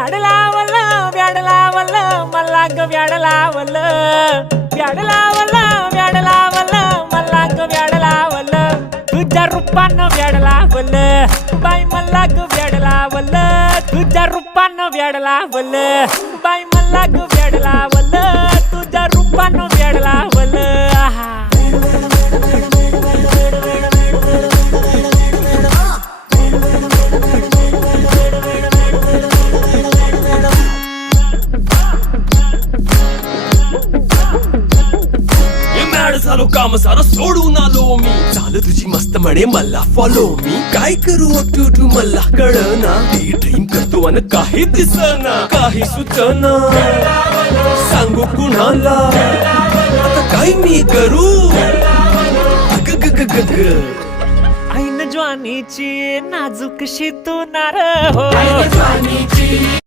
व्याड लावलं व्याड लावलं मला ग व्याड लावलं व्याड लावलं व्याड लावलं मला ग व्याड लावलं तुझ्या रूपानं व्याड लावलं बाई मला ग व्याड लावलं तुझ्या रूपानं व्याड लावलं बाई मला ग व्याड लावलं तुझ्या रूपानं व्याड लावलं आहा झालो काम सारं सोडून आलो मी चाल तुझी मस्त म्हणे मला फॉलो मी काय करू टू मला कळना ती ड्रीम करतो आणि काही दिसना काही सुचना सांगू कुणाला आता काय मी करू अग ग ग ग ग ऐन ज्वानीची नाजूक शी तू नार हो ज्वानीची